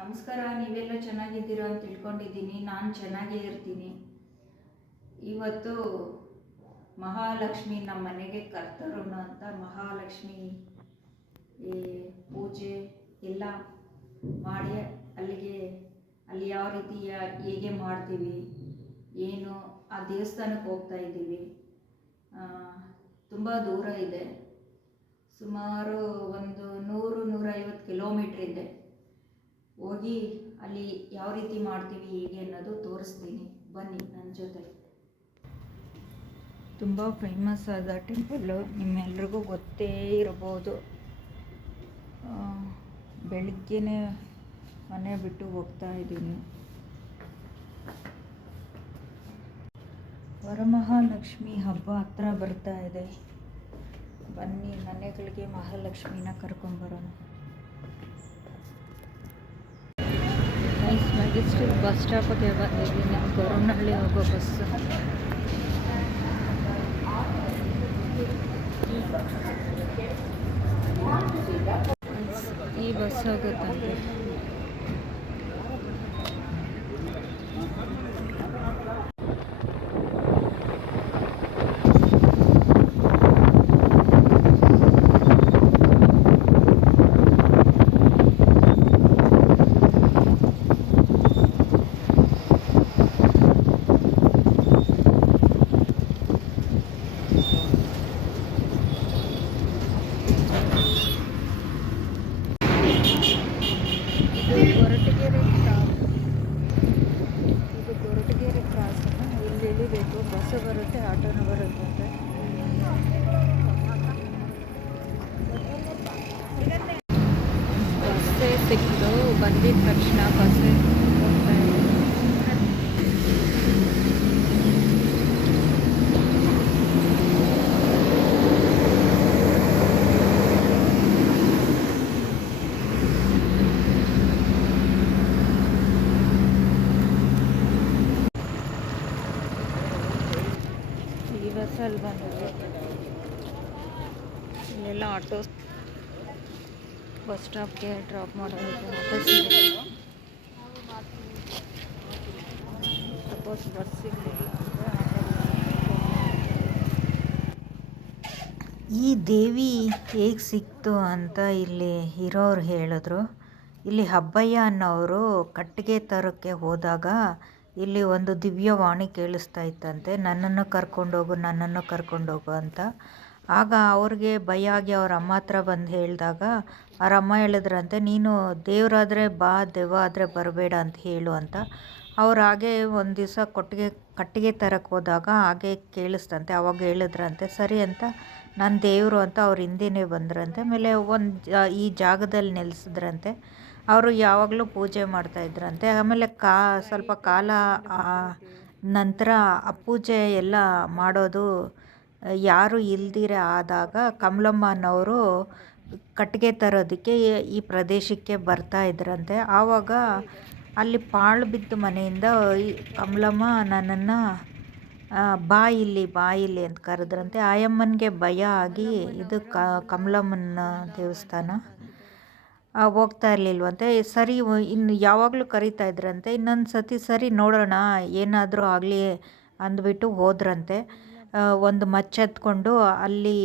ನಮಸ್ಕಾರ. ನೀವೆಲ್ಲ ಚೆನ್ನಾಗಿದ್ದೀರಾ ಅಂತ ತಿಳ್ಕೊಂಡಿದ್ದೀನಿ. ನಾನು ಚೆನ್ನಾಗೇ ಇರ್ತೀನಿ. ಇವತ್ತು ಮಹಾಲಕ್ಷ್ಮಿ ನಮ್ಮ ಮನೆಗೆ ಕರ್ತರೋಣ ಅಂತ ಮಹಾಲಕ್ಷ್ಮಿ ಈ ಪೂಜೆ ಎಲ್ಲ ಮಾಡಿ ಅಲ್ಲಿ ಯಾವ ರೀತಿ ಹೇಗೆ ಮಾಡ್ತೀವಿ ಏನು ಆ ದೇವಸ್ಥಾನಕ್ಕೆ ಹೋಗ್ತಾ ಇದ್ದೀವಿ. ತುಂಬ ದೂರ ಇದೆ, ಸುಮಾರು ಒಂದು 100-150 ಕಿಲೋಮೀಟ್ರ್ ಇದೆ. ಹೋಗಿ ಅಲ್ಲಿ ಯಾವ ರೀತಿ ಮಾಡ್ತೀವಿ ಹೇಗೆ ಅನ್ನೋದು ತೋರಿಸ್ತೀನಿ, ಬನ್ನಿ ನನ್ನ ಜೊತೆ. ತುಂಬ ಫೇಮಸ್ ಆದ ಟೆಂಪಲ್ಲು, ನಿಮ್ಮೆಲ್ರಿಗೂ ಗೊತ್ತೇ ಇರ್ಬೋದು. ಬೆಳಿಗ್ಗೆನೇ ಮನೆ ಬಿಟ್ಟು ಹೋಗ್ತಾ ಇದ್ದೀನಿ. ವರಮಹಾಲಕ್ಷ್ಮಿ ಹಬ್ಬ ಹತ್ರ ಬರ್ತಾ ಇದೆ. ಬನ್ನಿ ಮನೆಗಳಿಗೆ ಮಹಾಲಕ್ಷ್ಮಿನ ಕರ್ಕೊಂಬರೋಣ. ಮೆಜೆಸ್ಟಿಕ್ ಬಸ್ ಸ್ಟಾಪಿಗೆ ಬಂದಿದ್ದೀನಿ. ಗೊರವನಹಳ್ಳಿ ಹೋಗೋ ಬಸ್ಸು. ಈ ಬಸ್ ಹೋಗುತ್ತಂತೆ. ಗೊರಟಗೆರೆ ಕ್ರಾಸ್. ಇಲ್ಲಿ ಇಳಿಬೇಕು, ಬಸ್ಸು ಬರುತ್ತೆ, ಆಟೋನು ಬರುತ್ತೆ. ಬಸ್ಸೇ ಸಿಕ್ತು. ಬಂದಿದ ತಕ್ಷಣ ಬಸ್ಸೇ ಹೋಗ್ತಾ ಇದೆ. ಈ ಬಸ್ಸಲ್ಲಿ ಬಂದಿದೆ. ಇಲ್ಲೆಲ್ಲ ಆಟೋ ಬಸ್ ಸ್ಟಾಪ್ಗೆ ಡ್ರಾಪ್ ಮಾಡೋದಕ್ಕೆ ಆಟೋ ಸಿಗುತ್ತೆ. ಸಪೋಸ್ ಬಸ್ ಸಿಗಲಿಲ್ಲ ಅಂದರೆ ಈ ದೇವಿ ಹೇಗೆ ಸಿಕ್ತು ಅಂತ ಇಲ್ಲಿ ಇರೋರು ಹೇಳಿದ್ರು. ಇಲ್ಲಿ ಹಬ್ಬಯ್ಯ ಅನ್ನೋರು ಕಟ್ಟಿಗೆ ತರೋಕ್ಕೆ ಹೋದಾಗ ಇಲ್ಲಿ ಒಂದು ದಿವ್ಯವಾಣಿ ಕೇಳಿಸ್ತಾ ಇತ್ತಂತೆ, ನನ್ನನ್ನು ಕರ್ಕೊಂಡೋಗು ಅಂತ. ಆಗ ಅವ್ರಿಗೆ ಭಯ ಆಗಿ ಅವ್ರ ಅಮ್ಮ ಹತ್ರ ಬಂದು ಹೇಳಿದಾಗ ಅವ್ರ ಅಮ್ಮ ಹೇಳಿದ್ರಂತೆ, ನೀನು ದೇವರಾದರೆ ಬಾ, ದೆವ್ವ ಆದರೆ ಬರಬೇಡ ಅಂತ ಹೇಳು ಅಂತ. ಅವ್ರು ಹಾಗೆ ಒಂದು ದಿವಸ ಕಟ್ಟಿಗೆ ತರಕ್ಕೆ ಹೋದಾಗ ಹಾಗೆ ಕೇಳಿಸ್ತಂತೆ. ಅವಾಗ ಹೇಳಿದ್ರಂತೆ ಸರಿ ಅಂತ, ನಾನು ದೇವರು ಅಂತ ಅವ್ರ ಹಿಂದೆನೇ ಬಂದ್ರಂತೆ. ಆಮೇಲೆ ಈ ಜಾಗದಲ್ಲಿ ನೆಲೆಸಿದ್ರಂತೆ. ಅವರು ಯಾವಾಗಲೂ ಪೂಜೆ ಮಾಡ್ತಾಯಿದ್ರಂತೆ. ಆಮೇಲೆ ಸ್ವಲ್ಪ ಕಾಲ ನಂತರ ಆ ಪೂಜೆ ಎಲ್ಲ ಮಾಡೋದು ಯಾರು ಇಲ್ದಿರ ಆದಾಗ ಕಮಲಮ್ಮ ಅನ್ನೋರು ಕಟ್ಟಿಗೆ ತರೋದಕ್ಕೆ ಈ ಪ್ರದೇಶಕ್ಕೆ ಬರ್ತಾ ಇದ್ರಂತೆ. ಆವಾಗ ಅಲ್ಲಿ ಪಾಳು ಬಿದ್ದ ಮನೆಯಿಂದ ಈ ಕಮಲಮ್ಮ ನನ್ನನ್ನು ಬಾ ಇಲ್ಲಿ ಅಂತ ಕರೆದ್ರಂತೆ. ಆಯಮ್ಮನಿಗೆ ಭಯ ಆಗಿ ಇದು ಕಮಲಮ್ಮನ ದೇವಸ್ಥಾನ ಹೋಗ್ತಾ ಇರಲಿಲ್ವಂತೆ. ಸರಿ ಇನ್ನು ಯಾವಾಗಲೂ ಕರೀತಾ ಇದ್ರಂತೆ. ಇನ್ನೊಂದು ಸರಿ ನೋಡೋಣ ಏನಾದರೂ ಆಗಲಿ ಅಂದ್ಬಿಟ್ಟು ಹೋದ್ರಂತೆ. ಒಂದು ಮಚ್ಚೆತ್ಕೊಂಡು ಅಲ್ಲಿ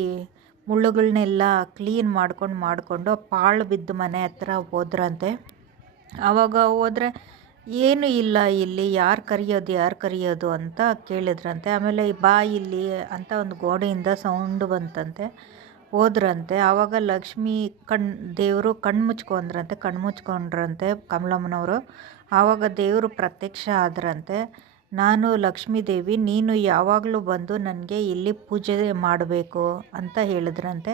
ಮುಳ್ಳುಗಳನ್ನೆಲ್ಲ ಕ್ಲೀನ್ ಮಾಡಿಕೊಂಡು ಪಾಳು ಬಿದ್ದ ಮನೆ ಹತ್ರ ಹೋದ್ರಂತೆ. ಆವಾಗ ಹೋದರೆ ಏನೂ ಇಲ್ಲ ಇಲ್ಲಿ, ಯಾರು ಕರೆಯೋದು ಅಂತ ಕೇಳಿದ್ರಂತೆ. ಆಮೇಲೆ ಬಾ ಇಲ್ಲಿ ಅಂತ ಒಂದು ಗೋಡೆಯಿಂದ ಸೌಂಡು ಬಂತಂತೆ. ಹೋದ್ರಂತೆ. ಆವಾಗ ಲಕ್ಷ್ಮಿ ದೇವರು ಕಣ್ಣು ಮುಚ್ಕೊಂಡ್ರಂತೆ ಕಮಲಮ್ಮನವರು. ಆವಾಗ ದೇವರು ಪ್ರತ್ಯಕ್ಷ ಆದ್ರಂತೆ. ನಾನು ಲಕ್ಷ್ಮೀ ದೇವಿ, ನೀನು ಯಾವಾಗಲೂ ಬಂದು ನನಗೆ ಇಲ್ಲಿ ಪೂಜೆ ಮಾಡಬೇಕು ಅಂತ ಹೇಳಿದ್ರಂತೆ.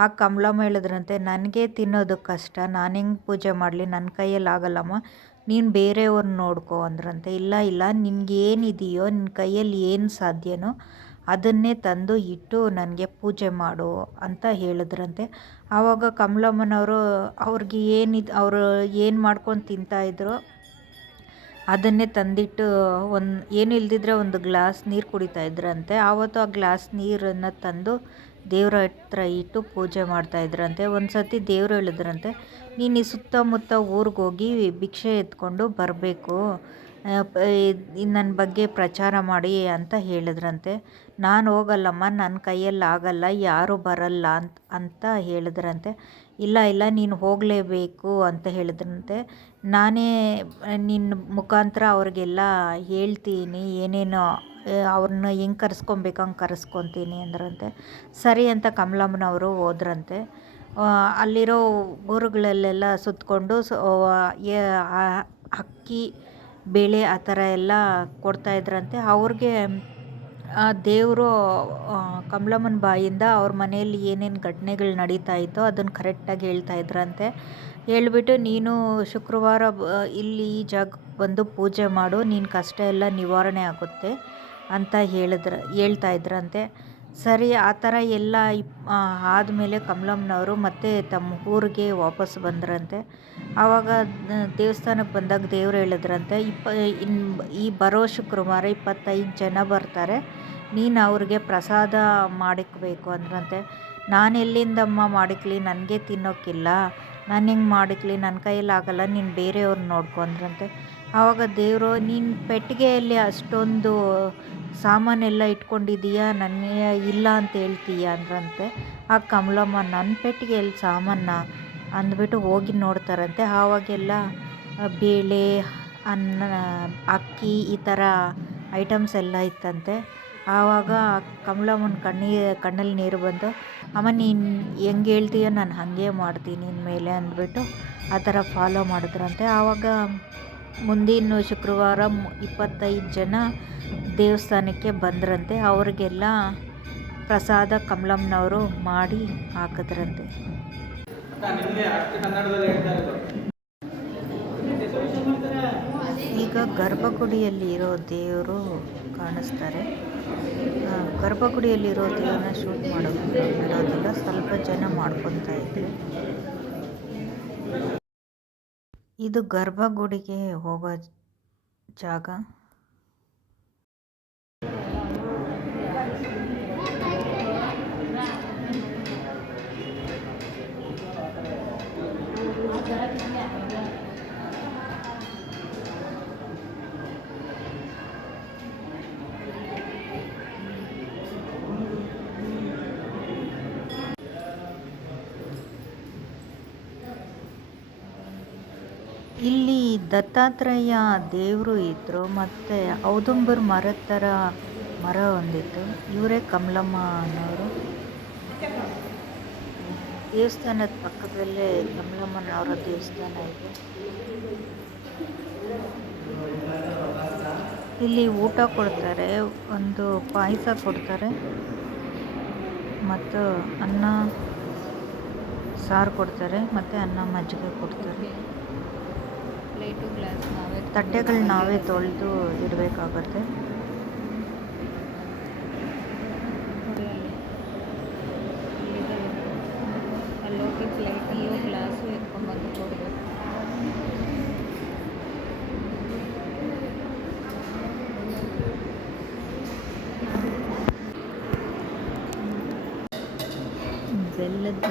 ಆ ಕಮಲಮ್ಮ ಹೇಳಿದ್ರಂತೆ, ನನಗೆ ತಿನ್ನೋದು ಕಷ್ಟ, ನಾನು ಹೆಂಗೆ ಪೂಜೆ ಮಾಡಲಿ, ನನ್ನ ಕೈಯಲ್ಲಿ ಆಗಲ್ಲಮ್ಮ, ನೀನು ಬೇರೆಯವ್ರನ್ನ ನೋಡ್ಕೊ ಅಂದ್ರಂತೆ. ಇಲ್ಲ ನಿನಗೇನಿದೆಯೋ, ನಿನ್ನ ಕೈಯಲ್ಲಿ ಏನು ಸಾಧ್ಯನೋ ಅದನ್ನೇ ತಂದು ಇಟ್ಟು ನನಗೆ ಪೂಜೆ ಮಾಡು ಅಂತ ಹೇಳಿದ್ರಂತೆ. ಆವಾಗ ಕಮಲಮ್ಮನವರು ಅವ್ರಿಗೆ ಅವರು ಏನು ಮಾಡ್ಕೊಂಡು ತಿಂತಾಯಿದ್ರು ಅದನ್ನೇ ತಂದಿಟ್ಟು ಏನು ಇಲ್ದಿದ್ರೆ ಒಂದು ಗ್ಲಾಸ್ ನೀರು ಕುಡಿತಾ ಇದ್ರಂತೆ. ಆವತ್ತು ಆ ಗ್ಲಾಸ್ ನೀರನ್ನು ತಂದು ದೇವ್ರ ಹತ್ರ ಇಟ್ಟು ಪೂಜೆ ಮಾಡ್ತಾಯಿದ್ರಂತೆ. ಒಂದು ಸತಿ ದೇವರು ಹೇಳಿದ್ರಂತೆ, ನೀನು ಈ ಸುತ್ತಮುತ್ತ ಊರಿಗೋಗಿ ಭಿಕ್ಷೆ ಎತ್ಕೊಂಡು ಬರಬೇಕು, ನನ್ನ ಬಗ್ಗೆ ಪ್ರಚಾರ ಮಾಡಿ ಅಂತ ಹೇಳಿದ್ರಂತೆ. ನಾನು ಹೋಗಲ್ಲಮ್ಮ, ನನ್ನ ಕೈಯಲ್ಲಿ ಆಗಲ್ಲ, ಯಾರೂ ಬರಲ್ಲ ಅಂತ ಹೇಳಿದ್ರಂತೆ. ಇಲ್ಲ ಇಲ್ಲ ನೀನು ಹೋಗಲೇಬೇಕು ಅಂತ ಹೇಳಿದ್ರಂತೆ. ನಾನೇ ನಿನ್ನ ಮುಖಾಂತರ ಅವ್ರಿಗೆಲ್ಲ ಹೇಳ್ತೀನಿ, ಏನೇನೋ ಅವ್ರನ್ನ ಹೆಂಗೆ ಕರೆಸ್ಕೊಬೇಕು ಹಂಗೆ ಕರೆಸ್ಕೊತೀನಿ ಅಂದ್ರಂತೆ. ಸರಿ ಅಂತ ಕಮಲಮ್ಮನವರು ಹೋದ್ರಂತೆ. ಅಲ್ಲಿರೋ ಊರುಗಳಲ್ಲೆಲ್ಲ ಸುತ್ತಕೊಂಡು ಅಕ್ಕಿ ಬೇಳೆ ಆ ಥರ ಎಲ್ಲ ಕೊಡ್ತಾಯಿದ್ರಂತೆ. ಅವ್ರಿಗೆ ದೇವರು ಕಮಲಮ್ಮನ ಬಾಯಿಂದ ಅವ್ರ ಮನೆಯಲ್ಲಿ ಏನೇನು ಘಟನೆಗಳು ನಡೀತಾ ಇತ್ತೋ ಅದನ್ನು ಕರೆಕ್ಟಾಗಿ ಹೇಳ್ತಾಯಿದ್ರಂತೆ. ಹೇಳ್ಬಿಟ್ಟು ನೀನು ಶುಕ್ರವಾರ ಇಲ್ಲಿ ಈ ಜಾಗಕ್ಕೆ ಬಂದು ಪೂಜೆ ಮಾಡು, ನಿನ್ನ ಕಷ್ಟ ಎಲ್ಲ ನಿವಾರಣೆ ಆಗುತ್ತೆ ಅಂತ ಹೇಳ್ತಾಯಿದ್ರಂತೆ. ಸರಿ ಆ ಥರ ಎಲ್ಲ ಆದಮೇಲೆ ಕಮಲಮ್ಮನವರು ಮತ್ತೆ ತಮ್ಮ ಊರಿಗೆ ವಾಪಸ್ ಬಂದ್ರಂತೆ. ಆವಾಗ ದೇವಸ್ಥಾನಕ್ಕೆ ಬಂದಾಗ ದೇವ್ರು ಹೇಳಿದ್ರಂತೆ, ಈ ಬರೋ ಶುಕ್ರವಾರ 25 ಜನ ಬರ್ತಾರೆ, ನೀನು ಅವ್ರಿಗೆ ಪ್ರಸಾದ ಮಾಡಿಕ್ಬೇಕು ಅಂದ್ರಂತೆ. ನಾನು ಎಲ್ಲಿಂದಮ್ಮ ಮಾಡಿಕ್ಲಿ, ನನಗೆ ತಿನ್ನೋಕ್ಕಿಲ್ಲ, ನಾನು ಹೆಂಗೆ ಮಾಡಿಕ್ಲಿ, ನನ್ನ ಕೈಯಲ್ಲಿ ಆಗಲ್ಲ, ನೀನು ಬೇರೆಯವ್ರನ್ನ ನೋಡ್ಕೊ ಅಂದ್ರಂತೆ. ಆವಾಗ ದೇವರು, ನೀನು ಪೆಟ್ಟಿಗೆಯಲ್ಲಿ ಅಷ್ಟೊಂದು ಸಾಮಾನೆಲ್ಲ ಇಟ್ಕೊಂಡಿದ್ದೀಯಾ, ನನಗೆ ಇಲ್ಲ ಅಂತ ಹೇಳ್ತೀಯ ಅಂದ್ರಂತೆ. ಆ ಕಮಲಮ್ಮ, ನನ್ನ ಪೆಟ್ಟಿಗೆಯಲ್ಲಿ ಸಾಮಾನ ಅಂದ್ಬಿಟ್ಟು ಹೋಗಿ ನೋಡ್ತಾರಂತೆ. ಆವಾಗೆಲ್ಲ ಬೇಳೆ, ಅನ್ನ, ಅಕ್ಕಿ ಈ ಥರ ಐಟಮ್ಸ್ ಎಲ್ಲ ಇತ್ತಂತೆ. ಆವಾಗ ಕಮಲಮ್ಮನ ಕಣ್ಣಲ್ಲಿ ನೀರು ಬಂದು, ಅಮ್ಮ ನೀನು ಹೆಂಗೆ ಹೇಳ್ತೀಯೋ ನಾನು ಹಾಗೆ ಮಾಡ್ತೀನಿ ಇನ್ಮೇಲೆ ಅಂದ್ಬಿಟ್ಟು ಆ ಥರ ಫಾಲೋ ಮಾಡಿದ್ರಂತೆ. ಆವಾಗ ಮುಂದಿನ ಶುಕ್ರವಾರ 25 ಜನ ದೇವಸ್ಥಾನಕ್ಕೆ ಬಂದ್ರಂತೆ. ಅವ್ರಿಗೆಲ್ಲ ಪ್ರಸಾದ ಕಮಲಮ್ಮನವರು ಮಾಡಿ ಹಾಕಿದ್ರಂತೆ. ಈಗ ಗರ್ಭಗುಡಿಯಲ್ಲಿರೋ ದೇವರು ಕಾಣಿಸ್ತಾರೆ. ಗರ್ಭಗುಡಿಯಲ್ಲಿರೋ ದೇವ್ರನ್ನ ಶೂಟ್ ಮಾಡೋದಿಲ್ಲ, ಸ್ವಲ್ಪ ಜನ ಮಾಡ್ಕೊತಾ ಇದ್ರು. ಇದು ಗರ್ಭಗುಡಿಗೆ ಹೋಗೋ ಜಾಗ. ಇಲ್ಲಿ ದತ್ತಾತ್ರೇಯ ದೇವರು ಇದ್ದರು, ಮತ್ತು ಔದುಂಬರ ಮರದ ಥರ ಮರ ಒಂದಿತ್ತು. ಇವರೇ ಕಮಲಮ್ಮ ಅನ್ನೋರು. ದೇವಸ್ಥಾನದ ಪಕ್ಕದಲ್ಲೇ ಕಮಲಮ್ಮನವರ ದೇವಸ್ಥಾನ ಇದೆ. ಇಲ್ಲಿ ಊಟ ಕೊಡ್ತಾರೆ, ಒಂದು ಪಾಯಸ ಕೊಡ್ತಾರೆ ಮತ್ತು ಅನ್ನ ಸಾರು ಕೊಡ್ತಾರೆ, ಮತ್ತು ಅನ್ನ ಮಜ್ಜಿಗೆ ಕೊಡ್ತಾರೆ. ತಟ್ಟೆಗಳು ನಾವೇ ತೊಳೆದು ಇಡಬೇಕಾಗತ್ತೆ. ಗ್ಲಾಸು ಎತ್ಕೊಂಡ್ಬಂದು ಕೊಡಬೇಕು. ಬೆಲ್ಲದ